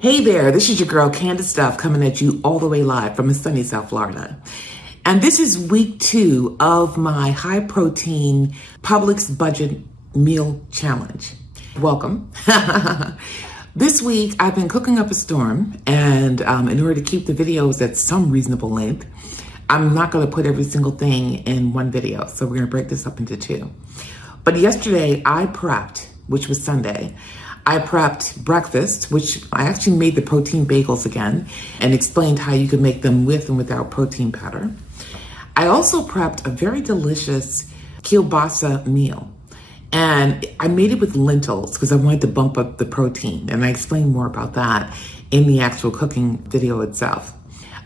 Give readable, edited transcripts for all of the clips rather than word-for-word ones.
Hey there, this is your girl Candace Stuff coming at you all the way live from sunny South Florida. And this is week 2 of my high protein Publix budget meal challenge. Welcome. This week I've been cooking up a storm, and in order to keep the videos at some reasonable length, I'm not going to put every single thing in one video. So we're going to break this up into 2. But yesterday I prepped, which was Sunday. I prepped breakfast, which I actually made the protein bagels again and explained how you could make them with and without protein powder. I also prepped a very delicious kielbasa meal, and I made it with lentils because I wanted to bump up the protein, and I explained more about that in the actual cooking video itself.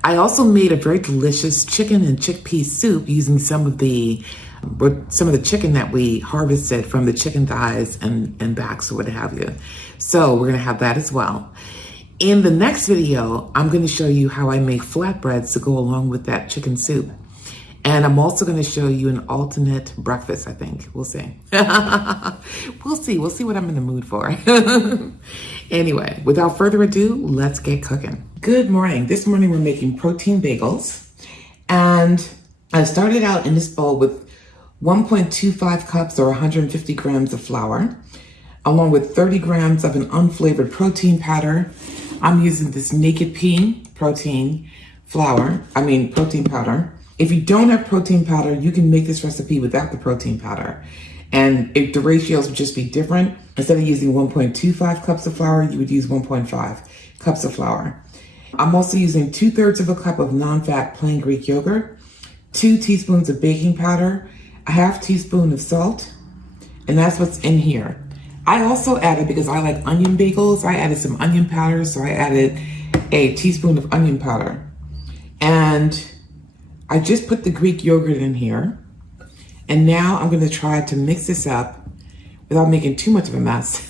I also made a very delicious chicken and chickpea soup using some of the chicken that we harvested from the chicken thighs and backs or what have you. So we're gonna have that as well. In the next video, I'm gonna show you how I make flatbreads to go along with that chicken soup. And I'm also gonna show you an alternate breakfast, I think. We'll see. We'll see what I'm in the mood for. Anyway, without further ado, let's get cooking. Good morning. This morning we're making protein bagels. And I started out in this bowl with 1.25 cups or 150 grams of flour, along with 30 grams of an unflavored protein powder. I'm using this naked pea protein powder. If you don't have protein powder, you can make this recipe without the protein powder. And if the ratios would just be different, instead of using 1.25 cups of flour, you would use 1.5 cups of flour. I'm also using 2/3 of a cup of non-fat plain Greek yogurt, 2 teaspoons of baking powder, a 1/2 teaspoon of salt, and that's what's in here. I also added, because I like onion bagels, I added some onion powder, so I added a teaspoon of onion powder. And I just put the Greek yogurt in here, and now I'm gonna try to mix this up without making too much of a mess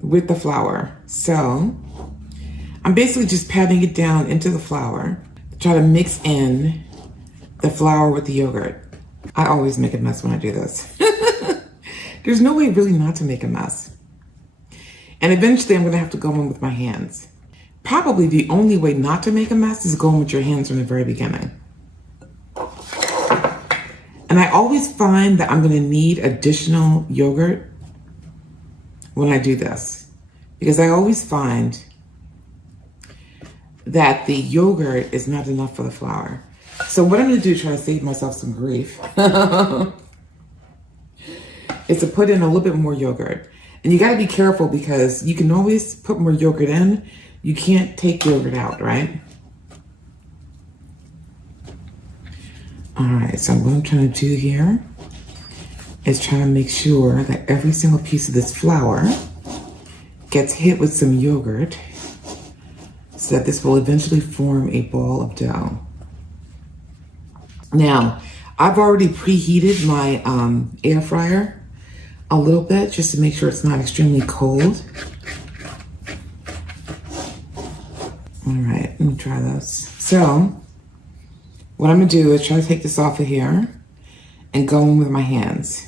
with the flour. So I'm basically just patting it down into the flour, try to mix in the flour with the yogurt. I always make a mess when I do this. There's no way really not to make a mess. And eventually I'm gonna have to go in with my hands. Probably the only way not to make a mess is going with your hands from the very beginning. And I always find that I'm gonna need additional yogurt when I do this, because I always find that the yogurt is not enough for the flour. So what I'm gonna do to try to save myself some grief is to put in a little bit more yogurt. And you gotta be careful because you can always put more yogurt in. You can't take yogurt out, right? All right, so what I'm trying to do here is try to make sure that every single piece of this flour gets hit with some yogurt so that this will eventually form a ball of dough. Now, I've already preheated my air fryer a little bit just to make sure it's not extremely cold. All right, let me try this. So, what I'm gonna do is try to take this off of here and go in with my hands.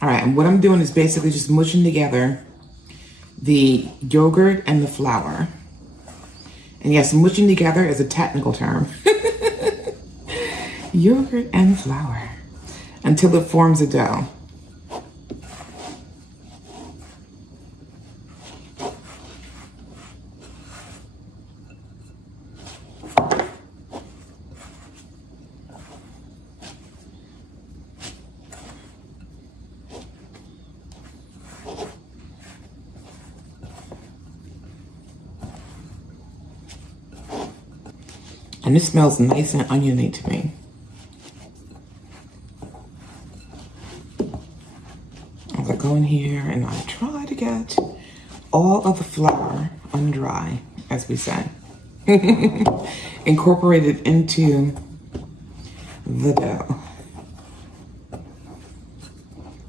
All right, and what I'm doing is basically just mushing together the yogurt and the flour. And yes, mushing together is a technical term. Yogurt and flour until it forms a dough. And it smells nice and oniony to me. As I go in here and I try to get all of the flour undry, as we say, incorporated into the dough.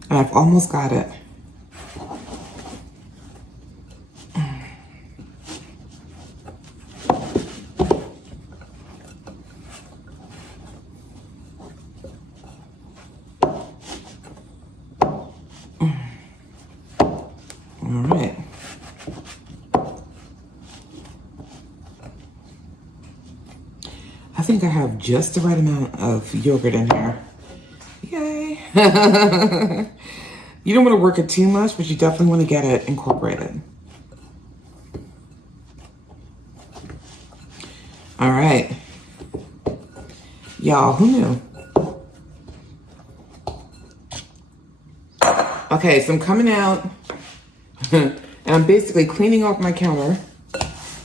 And I've almost got it. I think I have just the right amount of yogurt in here. Yay. You don't want to work it too much, but you definitely want to get it incorporated. All right. Y'all, who knew? Okay, so I'm coming out and I'm basically cleaning off my counter,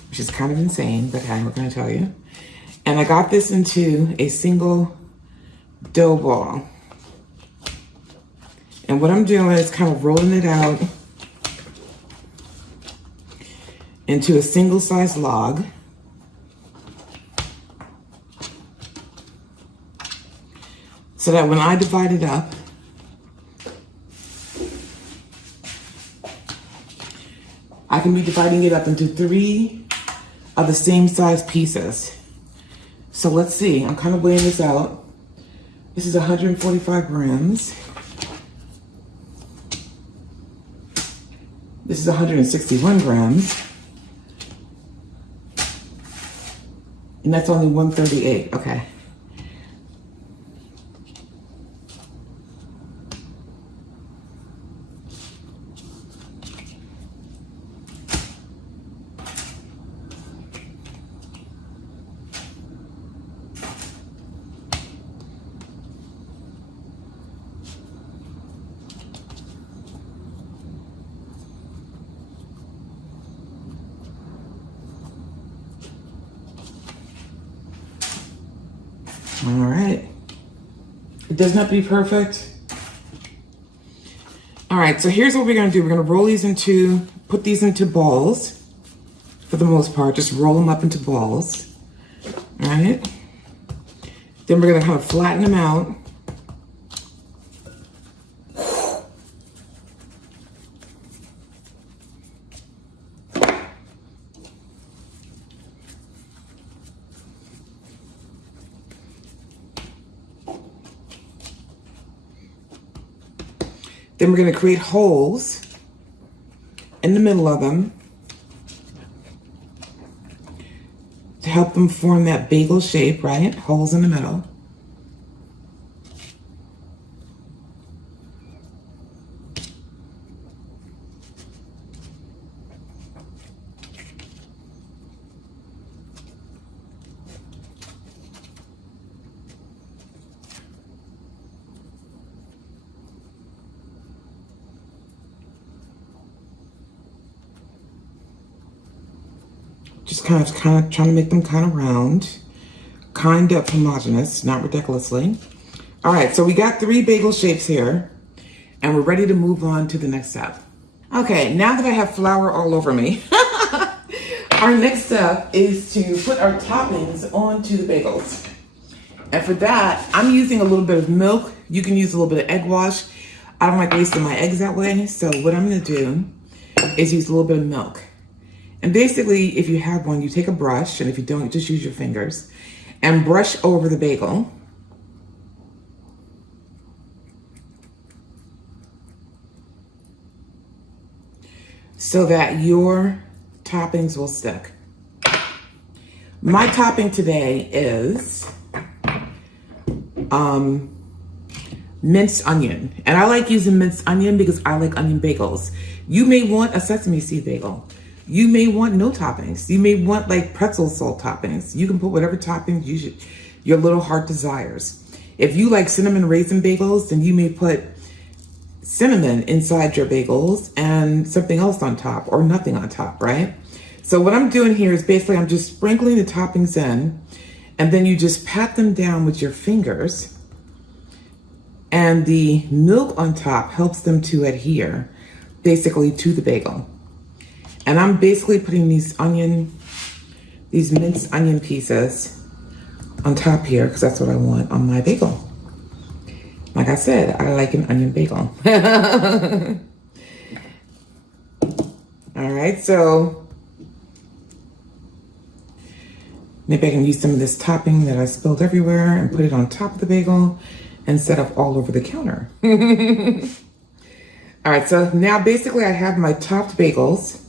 which is kind of insane, but I'm going to tell you. And I got this into a single dough ball. And what I'm doing is kind of rolling it out into a single size log. So that when I divide it up, I can be dividing it up into 3 of the same size pieces. So let's see, I'm kind of weighing this out. This is 145 grams. This is 161 grams. And that's only 138, okay. All right. It doesn't have to be perfect. All right, so here's what we're gonna do. We're gonna roll these into, put these into balls for the most part. Just roll them up into balls. All right. Then we're gonna kind of flatten them out. Then we're going to create holes in the middle of them to help them form that bagel shape, right? Holes in the middle. Just kind of trying to make them kind of round, kind of homogeneous, not ridiculously. All right, so we got 3 bagel shapes here, and we're ready to move on to the next step. Okay, now that I have flour all over me, our next step is to put our toppings onto the bagels. And for that, I'm using a little bit of milk. You can use a little bit of egg wash. I don't like wasting my eggs that way, so what I'm gonna do is use a little bit of milk. And basically, if you have one, you take a brush, and if you don't, just use your fingers, and brush over the bagel. So that your toppings will stick. My topping today is minced onion. And I like using minced onion because I like onion bagels. You may want a sesame seed bagel. You may want no toppings. You may want like pretzel salt toppings. You can put whatever toppings your little heart desires. If you like cinnamon raisin bagels, then you may put cinnamon inside your bagels and something else on top or nothing on top, right? So what I'm doing here is basically I'm just sprinkling the toppings in, and then you just pat them down with your fingers, and the milk on top helps them to adhere basically to the bagel. And I'm basically putting these minced onion pieces on top here because that's what I want on my bagel. Like I said, I like an onion bagel. All right, so maybe I can use some of this topping that I spilled everywhere and put it on top of the bagel instead of all over the counter. All right, so now basically I have my topped bagels.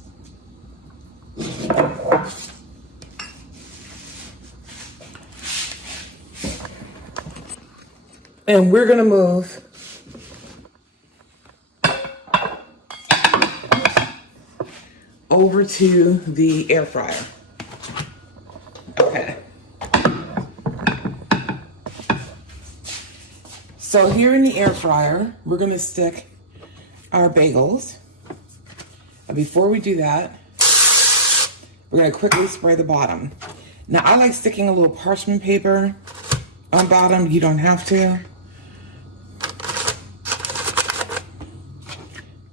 And we're gonna move over to the air fryer. Okay. So here in the air fryer, we're gonna stick our bagels. And before we do that, we're gonna quickly spray the bottom. Now I like sticking a little parchment paper on bottom. You don't have to.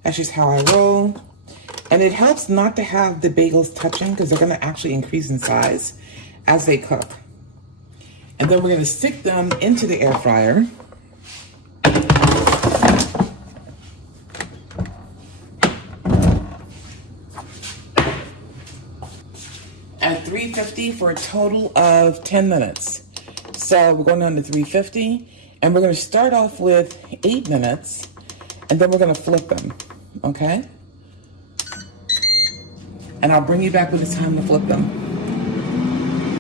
That's just how I roll. And it helps not to have the bagels touching because they're gonna actually increase in size as they cook. And then we're gonna stick them into the air fryer. At 350 for a total of 10 minutes. So we're going down to 350, and we're going to start off with 8 minutes, and then we're going to flip them, okay? And I'll bring you back when it's time to flip them.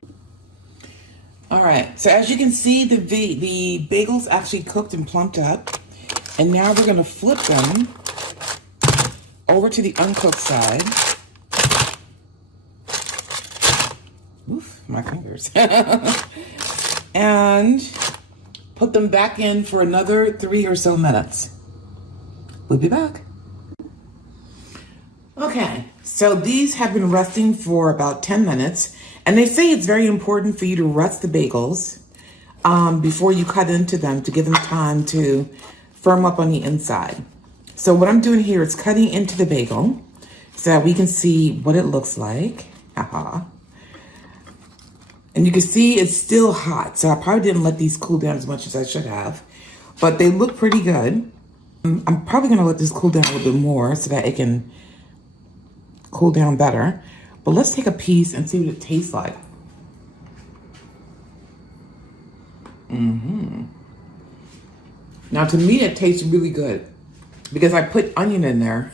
All right, so as you can see, the bagels actually cooked and plumped up, and now we're going to flip them over to the uncooked side. Oof, my fingers. And put them back in for another 3 or so minutes. We'll be back. Okay, so these have been resting for about 10 minutes. And they say it's very important for you to rest the bagels before you cut into them to give them time to firm up on the inside. So what I'm doing here is cutting into the bagel so that we can see what it looks like. Haha. And you can see it's still hot, so I probably didn't let these cool down as much as I should have, but they look pretty good. I'm probably gonna let this cool down a little bit more so that it can cool down better. But let's take a piece and see what it tastes like. Now to me, it tastes really good because I put onion in there.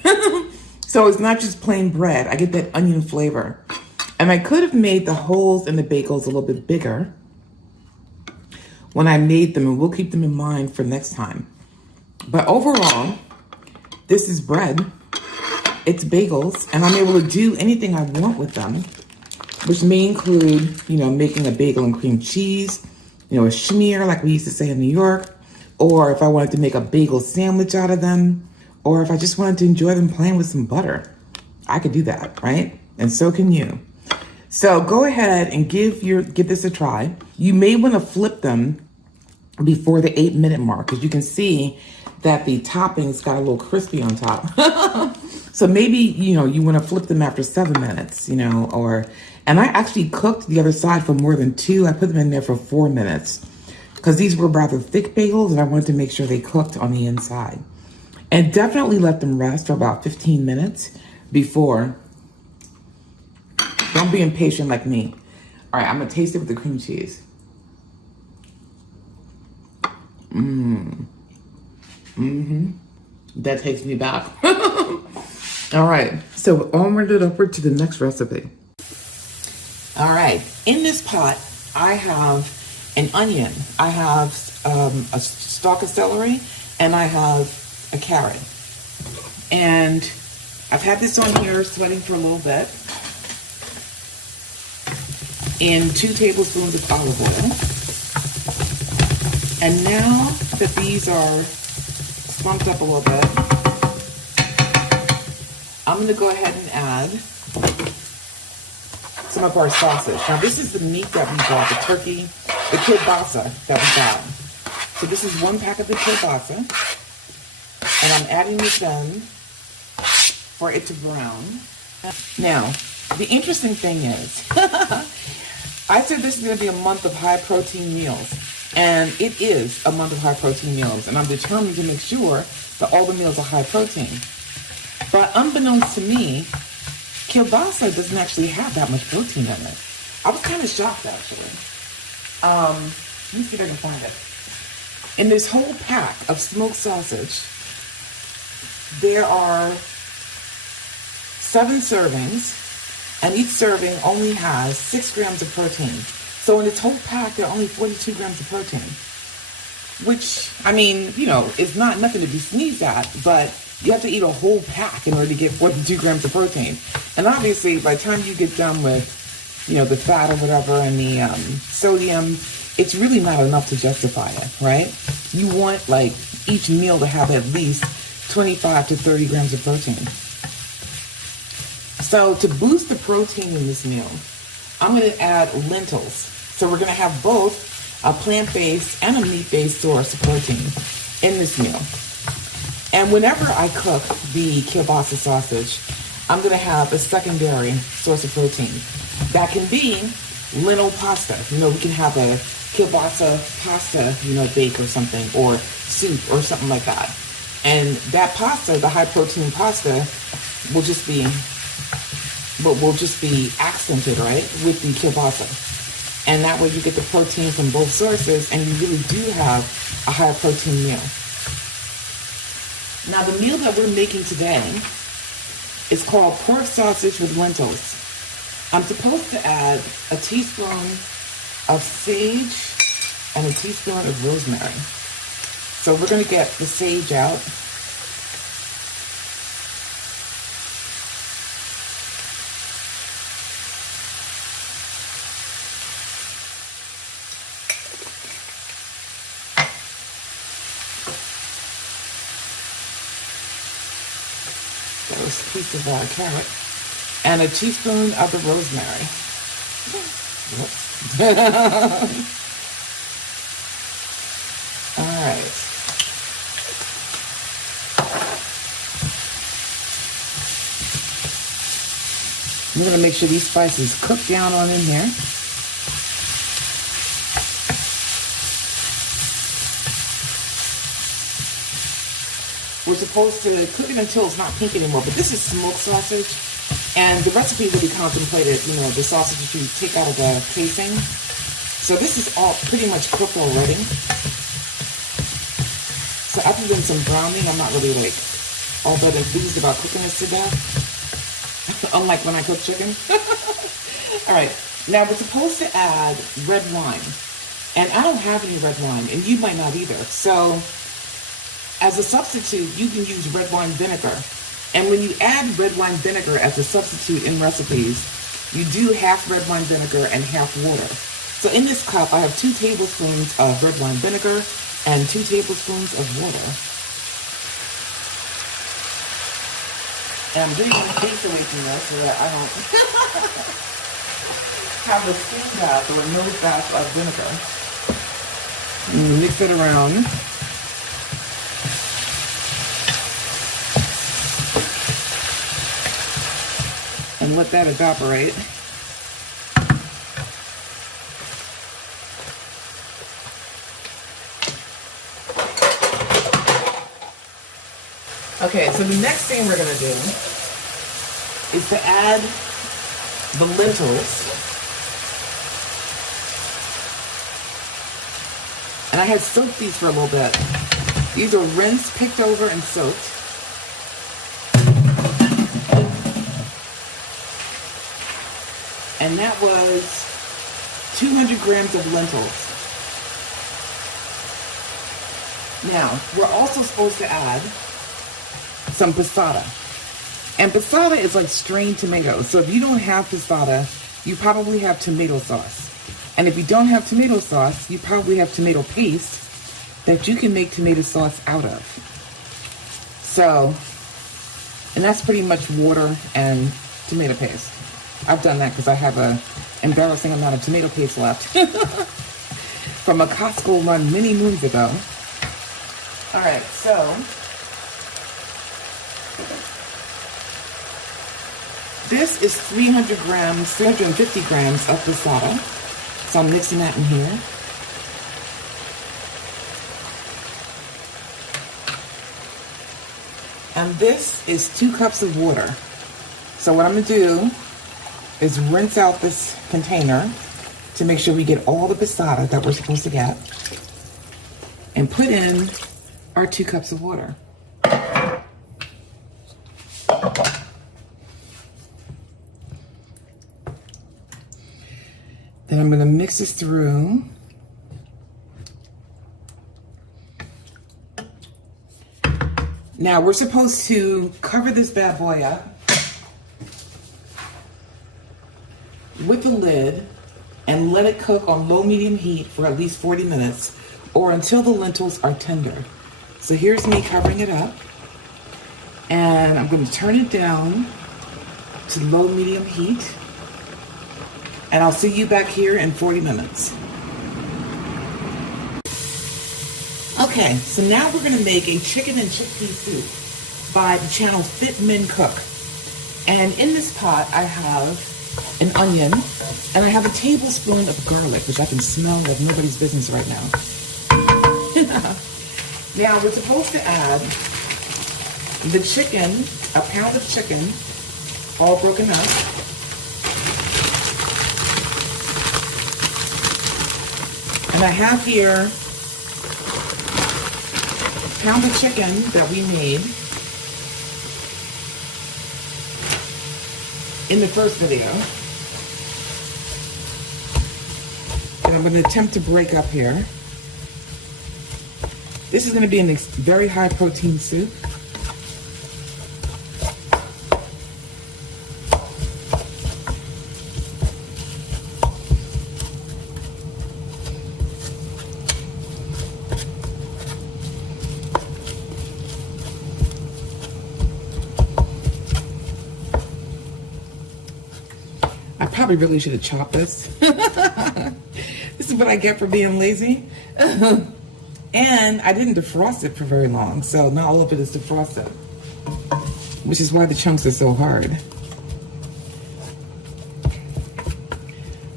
So it's not just plain bread, I get that onion flavor. And I could have made the holes in the bagels a little bit bigger when I made them, and we'll keep them in mind for next time. But overall, this is bread, it's bagels, and I'm able to do anything I want with them, which may include, you know, making a bagel and cream cheese, you know, a schmear like we used to say in New York, or if I wanted to make a bagel sandwich out of them, or if I just wanted to enjoy them plain with some butter, I could do that, right? And so can you. So go ahead and give this a try. You may want to flip them before the 8-minute mark because you can see that the toppings got a little crispy on top. So maybe, you know, you want to flip them after 7 minutes, you know, and I actually cooked the other side for more than 2. I put them in there for 4 minutes because these were rather thick bagels and I wanted to make sure they cooked on the inside. And definitely let them rest for about 15 minutes before. Don't be impatient like me. All right, I'm gonna taste it with the cream cheese. That takes me back. All right, so onward and upward to the next recipe. All right, in this pot, I have an onion. I have a stalk of celery, and I have a carrot. And I've had this on here sweating for a little bit. In 2 tablespoons of olive oil. And now that these are slumped up a little bit, I'm gonna go ahead and add some of our sausage. Now this is the meat that we got, the turkey, the kielbasa that we got. So this is 1 pack of the kielbasa, and I'm adding this in for it to brown. Now, the interesting thing is, I said this is going to be a month of high protein meals, and it is a month of high protein meals, and I'm determined to make sure that all the meals are high protein. But unbeknownst to me, kielbasa doesn't actually have that much protein in it. I was kind of shocked actually. Let me see if I can find it. In this whole pack of smoked sausage, there are 7 servings. And each serving only has 6 grams of protein. So in its whole pack, there are only 42 grams of protein. which, I mean, you know, is not nothing to be sneezed at, but you have to eat a whole pack in order to get 42 grams of protein. And obviously, by the time you get done with, you know, the fat or whatever and the sodium, it's really not enough to justify it, right? You want, like, each meal to have at least 25 to 30 grams of protein. So to boost the protein in this meal, I'm going to add lentils. So we're going to have both a plant-based and a meat-based source of protein in this meal. And whenever I cook the kielbasa sausage, I'm going to have a secondary source of protein. That can be lentil pasta. You know, we can have a kielbasa pasta, you know, bake or something, or soup or something like that. And that pasta, the high-protein pasta, will just be accented, right, with the kielbasa. And that way you get the protein from both sources, and you really do have a higher protein meal. Now, the meal that we're making today is called pork sausage with lentils. I'm supposed to add a teaspoon of sage and a teaspoon of rosemary. So we're going to get the sage out. That was a piece of carrot. And a teaspoon of the rosemary. Whoops. All right. I'm going to make sure these spices cook down on in here. We're supposed to cook it until it's not pink anymore, but this is smoked sausage, and the recipe really contemplated, you know, the sausage that you take out of the casing. So this is all pretty much cooked already. So other than some browning, I'm not really like all that enthused about cooking this to death. Unlike when I cook chicken. All right, now we're supposed to add red wine, and I don't have any red wine, and you might not either. So as a substitute, you can use red wine vinegar. And when you add red wine vinegar as a substitute in recipes, you do half red wine vinegar and half water. So in this cup, I have 2 tablespoons of red wine vinegar and 2 tablespoons of water. And I'm bringing the case away from this so that I don't have a steam bath or a nose bath of vinegar. And mix it around. And let that evaporate. Okay, so the next thing we're going to do is to add the lentils. And I had soaked these for a little bit. These are rinsed, picked over, and soaked. And that was 200 grams of lentils. Now, we're also supposed to add some passata. And passata is like strained tomatoes. So if you don't have passata, you probably have tomato sauce. And if you don't have tomato sauce, you probably have tomato paste that you can make tomato sauce out of. So, and that's pretty much water and tomato paste. I've done that because I have an embarrassing amount of tomato paste left from a Costco run many moons ago. All right, so this is 350 grams of passata. So I'm mixing that in here. And this is 2 cups of water. So what I'm going to do is rinse out this container to make sure we get all the passata that we're supposed to get, and put in our 2 cups of water. Then I'm going to mix this through. Now we're supposed to cover this bad boy up with the lid and let it cook on low medium heat for at least 40 minutes or until the lentils are tender. So here's me covering it up, and I'm going to turn it down to low medium heat, and I'll see you back here in 40 minutes. Okay, so now we're going to make a chicken and chickpea soup by the channel Fit Men Cook. And in this pot I have an onion, and I have a tablespoon of garlic, which I can smell like nobody's business right now. Now we're supposed to add the chicken, a pound of chicken, all broken up. And I have here a pound of chicken that we made in the first video. And I'm going to attempt to break up here. This is going to be a very high protein soup. I probably really should have chopped this. This is what I get for being lazy. And I didn't defrost it for very long, so not all of it is defrosted, which is why the chunks are so hard.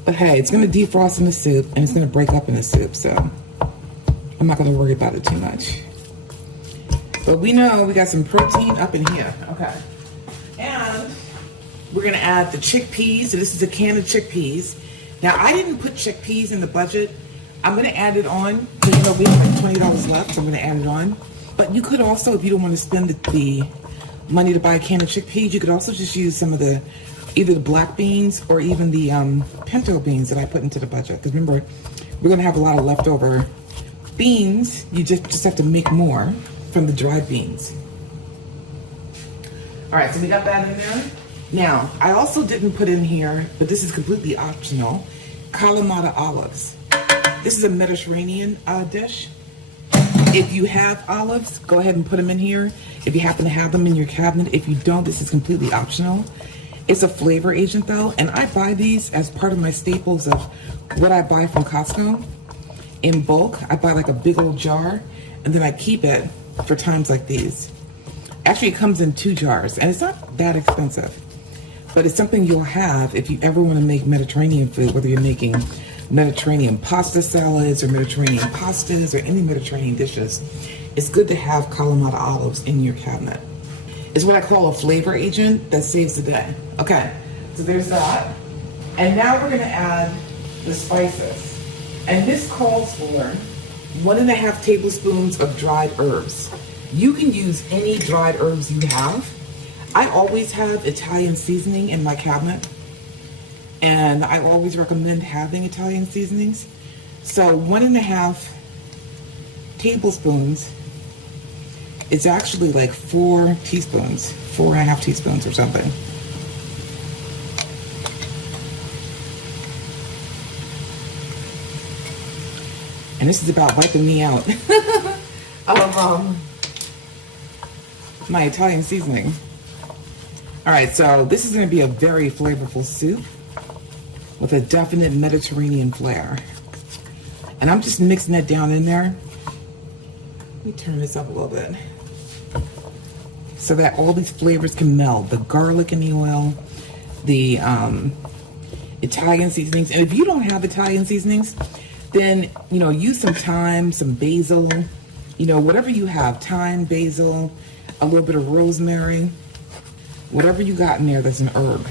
But hey, it's going to defrost in the soup, and it's going to break up in the soup, so I'm not going to worry about it too much. But we know we got some protein up in here. Okay. And we're going to add the chickpeas. So this is a can of chickpeas. Now, I didn't put chickpeas in the budget. I'm going to add it on, because you know we have like $20 left, so I'm going to add it on. But you could also, if you don't want to spend the money to buy a can of chickpeas, you could also just use some of the, either the black beans or even the pinto beans that I put into the budget. Because remember, we're going to have a lot of leftover beans. You just have to make more from the dried beans. All right, so we got that in there. Now, I also didn't put in here, but this is completely optional, Kalamata olives. This is a Mediterranean dish. If you have olives, go ahead and put them in here. If you happen to have them in your cabinet. If you don't, this is completely optional. It's a flavor agent though, and I buy these as part of my staples of what I buy from Costco in bulk. I buy like a big old jar, and then I keep it for times like these. Actually, it comes in 2 jars, and it's not that expensive. But it's something you'll have if you ever want to make Mediterranean food, whether you're making Mediterranean pasta salads or Mediterranean pastas or any Mediterranean dishes. It's good to have Kalamata olives in your cabinet. It's what I call a flavor agent that saves the day. Okay, so there's that. And now we're going to add the spices. And this calls for 1.5 tablespoons of dried herbs. You can use any dried herbs you have. I always have Italian seasoning in my cabinet, and I always recommend having Italian seasonings. So 1.5 tablespoons is actually like 4 teaspoons, 4.5 teaspoons or something. And this is about wiping me out of my Italian seasoning. All right, so this is going to be a very flavorful soup with a definite Mediterranean flair. And I'm just mixing that down in there. Let me turn this up a little bit so that all these flavors can meld. The garlic in the oil, the Italian seasonings. And if you don't have Italian seasonings, then, you know, use some thyme, some basil, you know, whatever you have, thyme, basil, a little bit of rosemary, whatever you got in there that's an herb,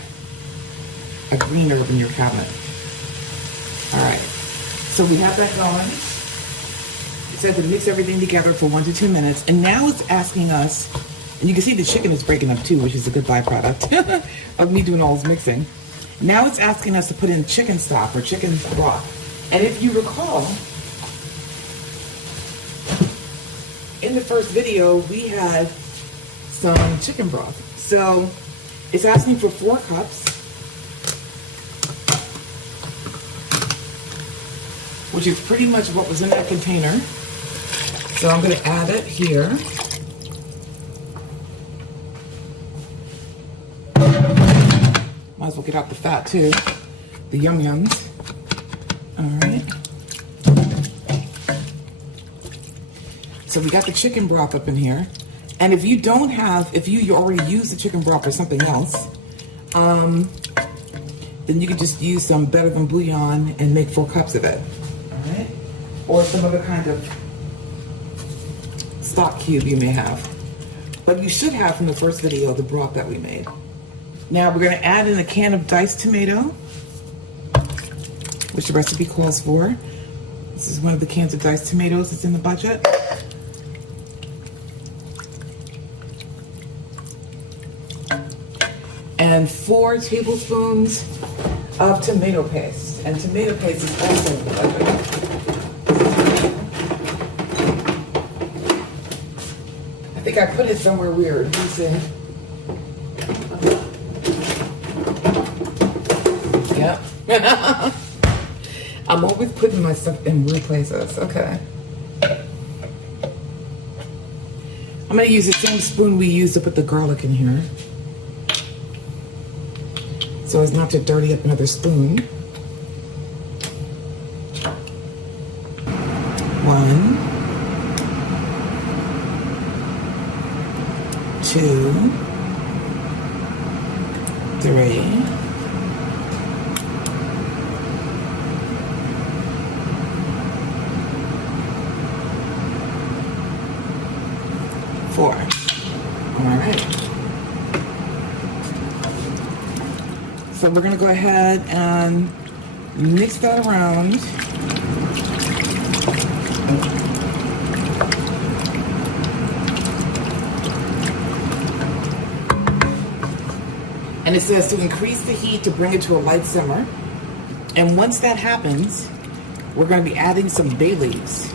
a green herb in your cabinet. All right, so we have that going. It said to mix everything together for 1 to 2 minutes, and now it's asking us, and you can see the chicken is breaking up too, which is a good byproduct of me doing all this mixing. Now it's asking us to put in chicken stock or chicken broth. And if you recall, in the first video, we had some chicken broth. So it's asking for 4 cups, which is pretty much what was in that container. So I'm going to add it here. Might as well get out the fat too, the yum-yums. All right. So we got the chicken broth up in here. And if you don't have, if you already use the chicken broth for something else, then you can just use some better than bouillon and make 4 cups of it. All right. Or some other kind of stock cube you may have. But you should have from the first video the broth that we made. Now we're going to add in a can of diced tomato, which the recipe calls for. This is one of the cans of diced tomatoes that's in the budget. And 4 tablespoons of tomato paste. And tomato paste is also in the budget. I think I put it somewhere weird. Yep. I'm always putting my stuff in weird places. Okay. I'm going to use the same spoon we used to put the garlic in here, so as not to dirty up another spoon. 1, 2, 3, 4. All right. So we're going to go ahead and mix that around. And it says to increase the heat to bring it to a light simmer. And once that happens, we're going to be adding some bay leaves.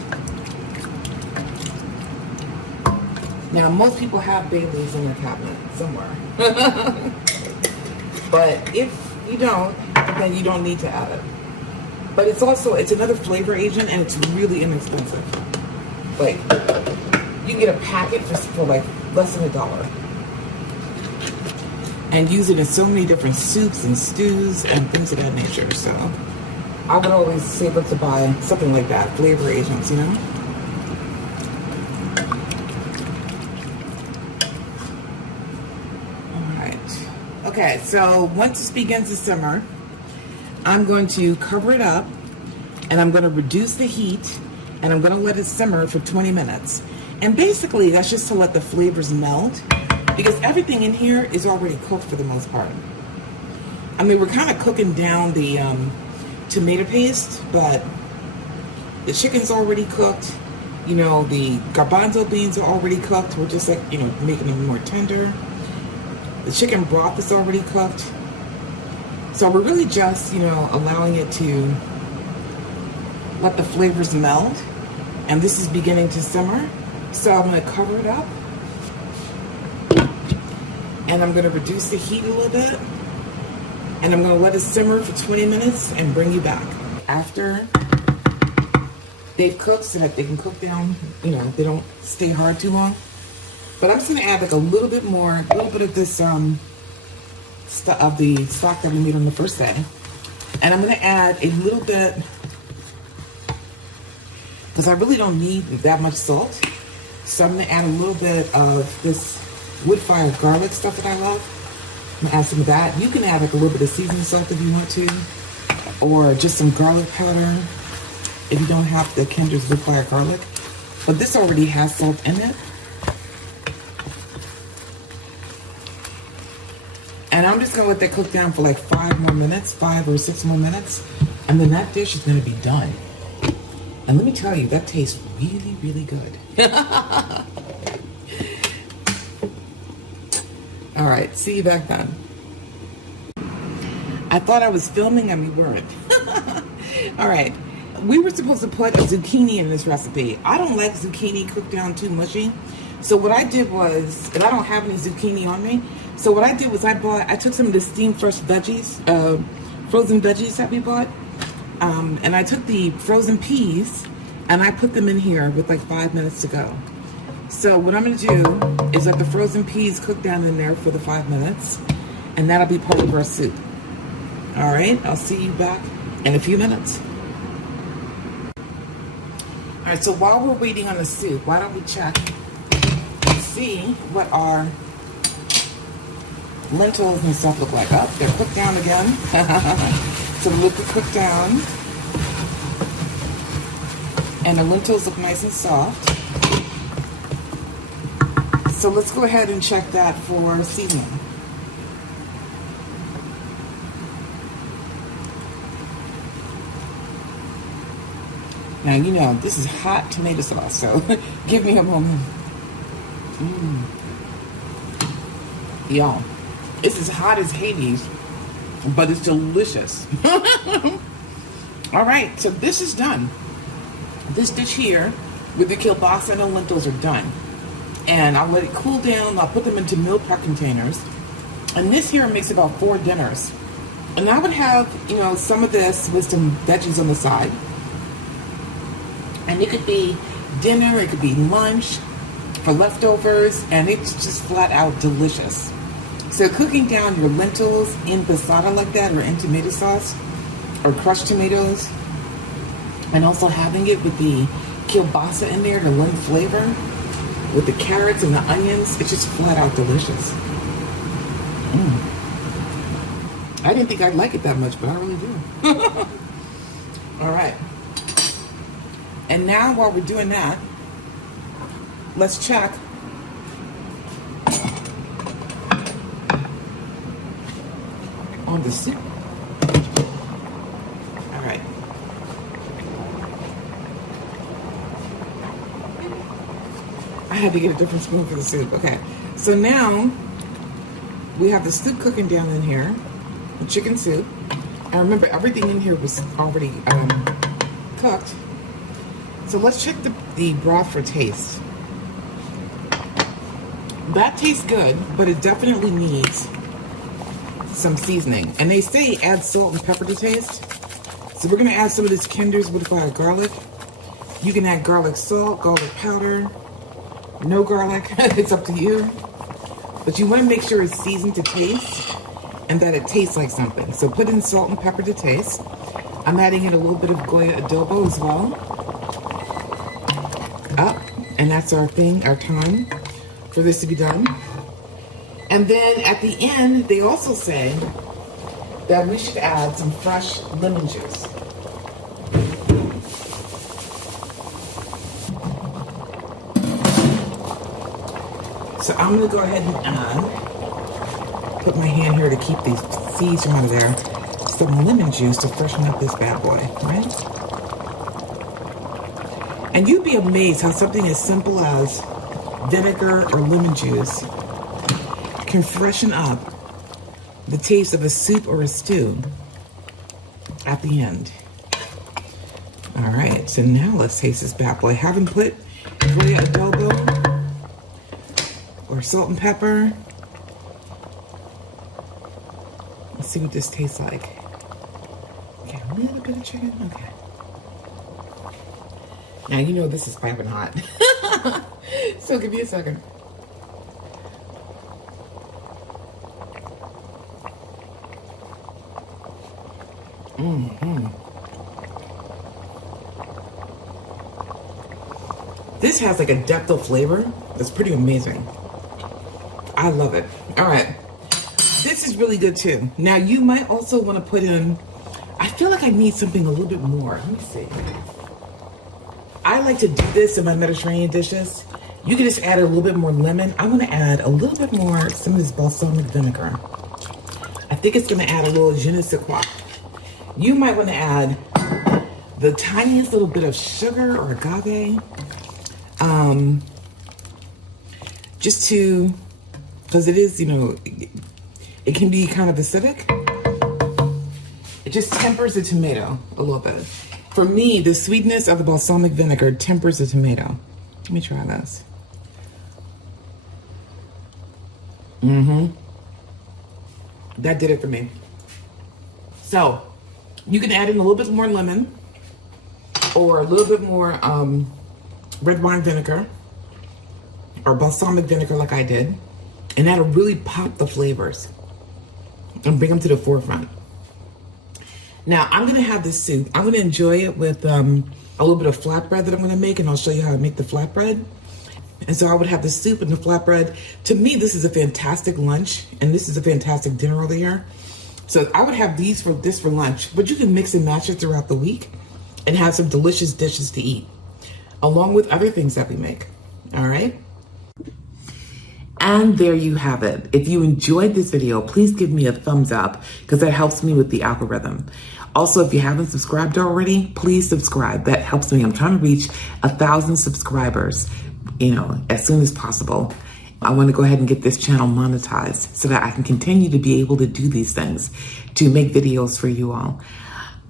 Now, most people have bay leaves in their cabinet somewhere. But if you don't, then you don't need to add it. But it's also, it's another flavor agent, and it's really inexpensive. Like, you can get a packet for like less than $1. And use it in so many different soups and stews and things of that nature. So I would always save up to buy something like that, flavor agents, you know? Okay, so once this begins to simmer, I'm going to cover it up, and I'm going to reduce the heat, and I'm going to let it simmer for 20 minutes. And basically, that's just to let the flavors melt, because everything in here is already cooked for the most part. I mean, we're kind of cooking down the tomato paste, but the chicken's already cooked. You know, the garbanzo beans are already cooked. We're just like, you know, making them more tender. The chicken broth is already cooked. So we're really just, you know, allowing it to let the flavors melt. And this is beginning to simmer. So I'm going to cover it up. And I'm going to reduce the heat a little bit. And I'm going to let it simmer for 20 minutes and bring you back. After they've cooked, so that they can cook down, you know, they don't stay hard too long. But I'm just going to add like a little bit more, a little bit of this, of the stock that we made on the first day. And I'm going to add a little bit, because I really don't need that much salt. So I'm going to add a little bit of this wood fire garlic stuff that I love. I'm going to add some of that. You can add like a little bit of seasoning salt if you want to, or just some garlic powder if you don't have the Kinder's wood fire garlic. But this already has salt in it. And I'm just gonna let that cook down for like 5 more minutes, 5 or 6 more minutes. And then that dish is gonna be done. And let me tell you, that tastes really, really good. All right, see you back then. I thought I was filming and we weren't. All right, we were supposed to put a zucchini in this recipe. I don't like zucchini cooked down too mushy. So what I did was, and I don't have any zucchini on me, so what I did was I took some of the steamed fresh veggies, frozen veggies that we bought, and I took the frozen peas and I put them in here with like 5 minutes to go. So what I'm gonna do is let the frozen peas cook down in there for the 5 minutes, and that'll be part of our soup. All right, I'll see you back in a few minutes. All right, so while we're waiting on the soup, why don't we check and see what our lentils and stuff look like. Oh, they're cooked down again. So the liquid cooked down. And the lentils look nice and soft. So let's go ahead and check that for seasoning. Now, you know, this is hot tomato sauce, so give me a moment. Y'all, it's as hot as Hades, but it's delicious. All right, so this is done. This dish here with the kielbasa and the lentils are done. And I'll let it cool down. I'll put them into meal prep containers. And this here makes about 4 dinners. And I would have, you know, some of this with some veggies on the side. And it could be dinner, it could be lunch for leftovers, and it's just flat out delicious. So cooking down your lentils in passata like that, or in tomato sauce, or crushed tomatoes, and also having it with the kielbasa in there to lend flavor, with the carrots and the onions, it's just flat out delicious. I didn't think I'd like it that much, but I really do. All right. And now while we're doing that, let's check on the soup. All right. I had to get a different spoon for the soup. Okay. So now we have the soup cooking down in here, the chicken soup. And remember, everything in here was already cooked. So let's check the broth for taste. That tastes good, but it definitely needs some seasoning. And they say add salt and pepper to taste. So we're gonna add some of this Kinder's with garlic. You can add garlic salt, garlic powder, no garlic, it's up to you. But you wanna make sure it's seasoned to taste and that it tastes like something. So put in salt and pepper to taste. I'm adding in a little bit of Goya adobo as well. Up, and that's our thing, our time for this to be done. And then at the end, they also say that we should add some fresh lemon juice. So I'm gonna go ahead and put my hand here to keep these seeds from out of there. Some lemon juice to freshen up this bad boy, right? And you'd be amazed how something as simple as vinegar or lemon juice can freshen up the taste of a soup or a stew at the end. All right, so now let's taste this bad boy. Haven't put Goya adobo or salt and pepper. Let's see what this tastes like. Okay, a little bit of chicken, okay. Now, you know this is piping hot. So give me a second. This has like a depth of flavor that's pretty amazing. I love it. All right. This is really good too. Now, you might also want to put in, I feel like I need something a little bit more. Let me see. I like to do this in my Mediterranean dishes. You can just add a little bit more lemon. I want to add a little bit more, some of this balsamic vinegar. I think it's going to add a little je ne sais quoi. You might want to add the tiniest little bit of sugar or agave. Just to, because it is, you know, it can be kind of acidic. It just tempers the tomato a little bit. For me, the sweetness of the balsamic vinegar tempers the tomato. Let me try this. That did it for me. So you can add in a little bit more lemon or a little bit more red wine vinegar or balsamic vinegar like I did, and that'll really pop the flavors and bring them to the forefront. Now I'm gonna have this soup. I'm gonna enjoy it with a little bit of flatbread that I'm gonna make, and I'll show you how to make the flatbread. And so I would have the soup and the flatbread. To me, this is a fantastic lunch, and this is a fantastic dinner over here. So I would have this for lunch, but you can mix and match it throughout the week and have some delicious dishes to eat, along with other things that we make. All right? And there you have it. If you enjoyed this video, please give me a thumbs up because that helps me with the algorithm. Also, if you haven't subscribed already, please subscribe. That helps me. I'm trying to reach 1,000 subscribers, as soon as possible. I want to go ahead and get this channel monetized so that I can continue to be able to do these things, to make videos for you all.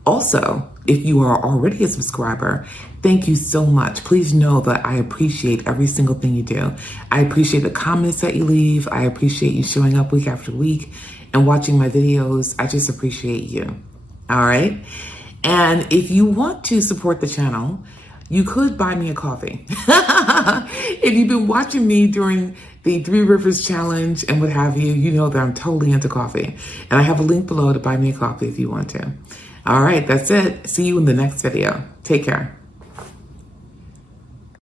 Also, if you are already a subscriber, thank you so much. Please know that I appreciate every single thing you do. I appreciate the comments that you leave. I appreciate you showing up week after week and watching my videos. I just appreciate you. All right. And if you want to support the channel, you could buy me a coffee. If you've been watching me during the 3 Rivers Challenge and what have you, you know that I'm totally into coffee. And I have a link below to buy me a coffee if you want to. All right, that's it. See you in the next video. Take care.